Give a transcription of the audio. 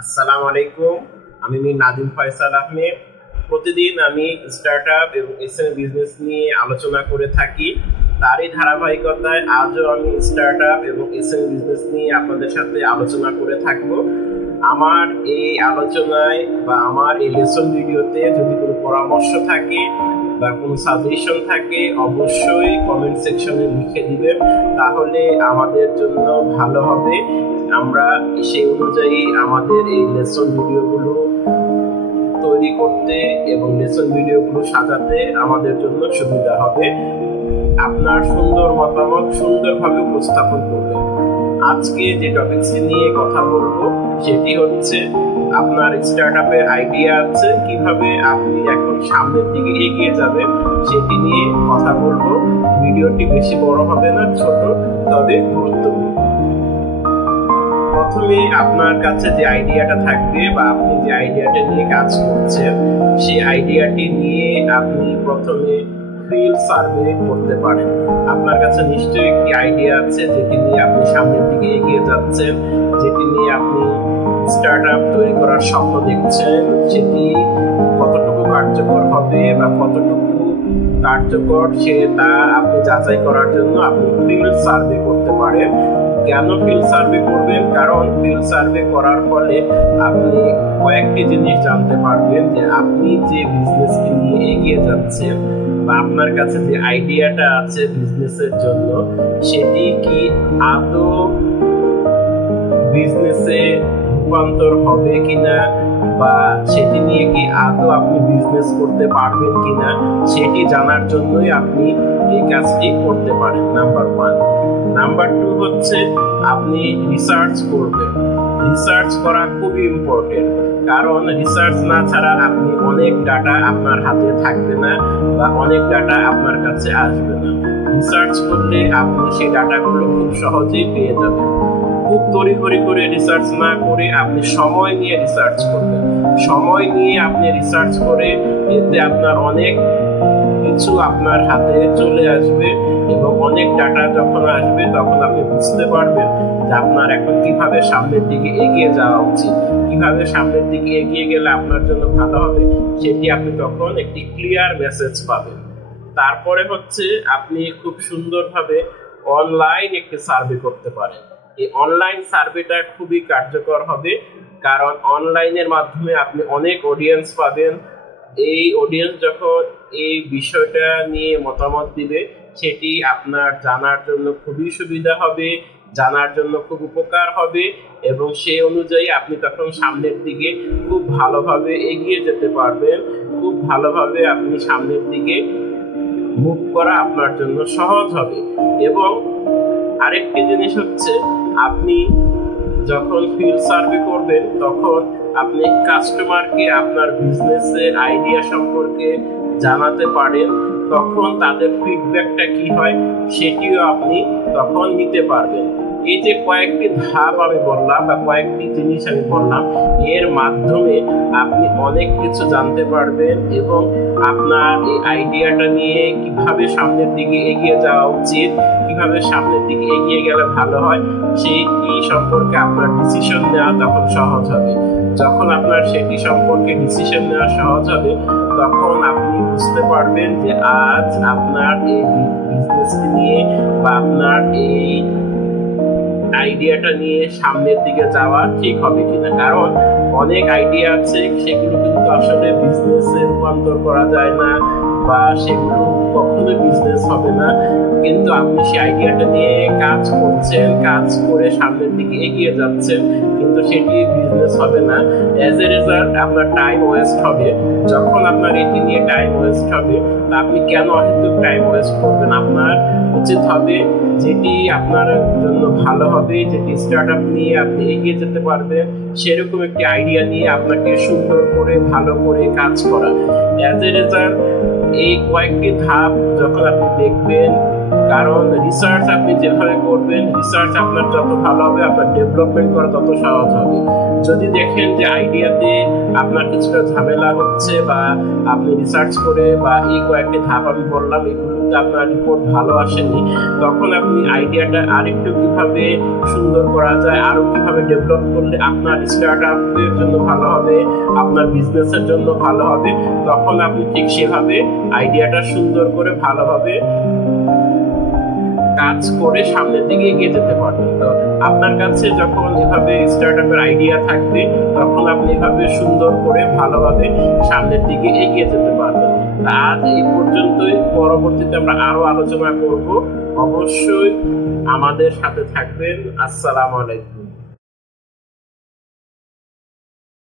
আসসালামু আলাইকুম। আমি নাদিম ফয়সাল আহমেদ। প্রতিদিন আমি স্টার্টআপ এবং এসএমই বিজনেস নিয়ে আলোচনা করে থাকি। তারই ধারাবাহিকতায় আজও আমি স্টার্টআপ এবং এসএমই বিজনেস নিয়ে আপনাদের সাথে আলোচনা করে থাকব। আমার এই আলোচনায় বা আমার এই লেসন ভিডিওতে যদি কোনো পরামর্শ থাকে বা কোনো সাজেশন থাকে অবশ্যই কমেন্ট সেকশনে লিখে দিবেন, তাহলে আমাদের জন্য ভালো হবে। আমরা সেই অনুযায়ী আমাদের এই লেসন ভিডিওগুলো তৈরি করতে এবং লেসন ভিডিওগুলো সাজাতে আমাদের জন্য সুবিধা হবে। আপনার সুন্দর মতামত সুন্দরভাবে উপস্থাপন করবেন। আজকে যে টপিকসটি নিয়ে কথা বলবো সেটি হচ্ছে আপনার স্টার্টআপের আইডিয়া আছে, কিভাবে আপনি এখন সামনের দিকে এগিয়ে যাবেন সেটি নিয়ে কথা বলবো। ভিডিওটি বেশি বড় হবে না, ছোট তবে গুরুত্বপূর্ণ। প্রথমে আপনার কাছে যে আইডিয়াটা থাকবে বা আপনি যে আইডিয়াটা নিয়ে কাজ করছেন সেই আইডিয়াটি নিয়ে আপনি প্রথমে ফিল্ড সার্ভে করতে পারেন। আপনার কাছে নিশ্চয়ই একটি আইডিয়া আছে যেটি নিয়ে আপনি সামনের দিকে এগিয়ে যাচ্ছেন, যেটি নিয়ে আপনি স্টার্টআপ তৈরি করার স্বপ্ন দেখছেন। সেটি কতটুকু কার্যকর হবে বা কতটুকু কার্যকর তা আপনি যাচাই করার জন্য আপনি ফিল্ড সার্ভে করতে পারেন। কেন ফিল্ড সার্ভে করবেন? কারণ ফিল্ড সার্ভে করার ফলে আপনি কয়েকটি জিনিস জানতে পারবেন যে আপনি যে বিজনেসটি নিয়ে এগিয়ে যাচ্ছেন বা আপনার কাছে যে আইডিয়াটা আছে বিজনেসের জন্য সেটি কি আদৌ বিজনেসে রূপান্তর হবে কিনা বা সেটি নিয়ে কি আদৌ আপনি বিজনেস করতে পারবেন কিনা সেটি জানার জন্যই আপনি এই কাজটি করতে পারেন। নাম্বার 1। নাম্বার 2 হচ্ছে আপনি রিসার্চ করবেন। রিসার্চ করা খুবই ইম্পর্টেন্ট, কারণ রিসার্চ না ছাড়া আপনি অনেক ডাটা আপনার হাতে থাকবে না বা অনেক ডাটা আপনার কাছে আসবে না। রিসার্চ করলে আপনি সেই ডাটাগুলো খুব সহজেই পেয়ে যাবেন। খুব তড়িঘড়ি করে রিসার্চ না করে আপনি সময় নিয়ে রিসার্চ করবেন। সময় নিয়ে আপনি রিসার্চ করে এতে আপনার অনেক কিছু আপনার হাতে চলে আসবে এবং অনেক ডাটা যখন আসবে তখন আপনি বুঝতে পারবেন যে আপনার এখন কিভাবে সামনের দিকে এগিয়ে যাওয়া উচিত, কিভাবে সামনের দিকে এগিয়ে গেলে আপনার জন্য ভালো হবে সেটি আপনি তখন একটি ক্লিয়ার মেসেজ পাবেন। তারপরে হচ্ছে আপনি খুব সুন্দরভাবে অনলাইন একটি সার্ভে করতে পারেন। এই অনলাইন সার্ভেটা খুবই কার্যকর হবে, কারণ অনলাইনের মাধ্যমে আপনি অনেক অডিয়েন্স পাবেন। এই অডিয়েন্স যখন এই বিষয়টা নিয়ে মতামত দিবে সেটি আপনার জানার জন্য খুবই সুবিধা হবে, জানার জন্য খুব উপকার হবে এবং সেই অনুযায়ী আপনি তখন সামনের দিকে খুব ভালোভাবে এগিয়ে যেতে পারবেন। খুব ভালোভাবে আপনি সামনের দিকে মুভ করা আপনার জন্য সহজ হবে। এবং আরেকটি জিনিস হচ্ছে আপনি যখন ফিল্ড সার্ভে করবেন তখন আপনি কাস্টমারকে আপনার বিজনেসের আইডিয়া সম্পর্কে জানাতে পারেন। তখন তাদের ফিডব্যাকটা কি হয় সেটিও আপনি তখন নিতে পারবেন। এই যে কয়েকটি ধাপ আমি বললাম বা কয়েকটি জিনিস আমি বললাম, এর মাধ্যমে আপনি অনেক কিছু জানতে পারবেন এবং আপনার এই আইডিয়াটা নিয়ে কিভাবে সামনের দিকে এগিয়ে যাওয়া উচিত, কিভাবে সামনের দিকে এগিয়ে গেলে ভালো হয় সেটি সম্পর্কে আপনার ডিসিশন নেওয়া তখন সহজ হবে। যখন আপনার সেটি সম্পর্কে ডিসিশন নেওয়া সহজ হবে তখন আপনি বুঝতে পারবেন যে আজ আপনার এই বিজনেসটি নিয়ে বা আপনার এই আইডিয়াটা নিয়ে সামনের দিকে যাওয়া ঠিক হবে কিনা। কারণ অনেক আইডিয়া আছে সেগুলো কিন্তু আসলে বিজনেসে রূপান্তর করা যায় না বা সেগুলো কখনোই বিজনেস হবে না, কিন্তু আপনি সেই আইডিয়াটা নিয়ে কাজ করছেন, কাজ করে সামনের দিকে এগিয়ে যাচ্ছেন, কিন্তু সেটি বিজনেস হবে না। অ্যাজ এ রেজাল্ট আপনার টাইম ওয়েস্ট হবে। যখন আপনার এটি নিয়ে টাইম ওয়েস্ট হবে তা আপনি কেন অহেতুক টাইম ওয়েস্ট করবেন? আপনার উচিত হবে যেটি আপনার জন্য ভালো হবে, যেটি স্টার্টআপ নিয়ে আপনি এগিয়ে যেতে পারবেন সেরকম একটি আইডিয়া নিয়ে আপনাকে সুন্দর করে ভালো করে কাজ করা। অ্যাজ এ রেজাল্ট এই কয়েকটি ধাপ যখন আপনি দেখবেন, কারণ রিসার্চ আপনি যেভাবে করবেন রিসার্চ আপনার যত ভালো হবে আপনার ডেভেলপমেন্ট করা তত সহজ হবে। যদি দেখেন যে আইডিয়াতে আপনার কিছুটা ঝামেলা হচ্ছে বা আপনি রিসার্চ করে বা এই কয়েকটি ধাপ আমি বললাম এগুলো পরবর্তীতে আপনার রিপোর্ট ভালো আসেনি, তখন আপনি আইডিয়াটা আরেকটু কিভাবে সুন্দর করা যায়, আরো কিভাবে ডেভেলপ করলে আপনার স্টার্ট আপের জন্য ভালো হবে, আপনার বিজনেসের জন্য ভালো হবে, তখন আপনি ঠিক সেভাবে আইডিয়াটা সুন্দর করে ভালোভাবে কাজ করে সামনের দিকে এগিয়ে যেতে পারবেন। তো আপনার কাছে যখন এভাবে স্টার্টআপের আইডিয়া থাকবে, তখন আপনি এভাবে সুন্দর করে ভালোভাবে সামনের দিকে এগিয়ে যেতে পারবেন। আজ এই পর্যন্তই, পরবর্তীতে আমরা আরো আলোচনা করব। অবশ্যই আমাদের সাথে থাকবেন। আসসালামু আলাইকুম।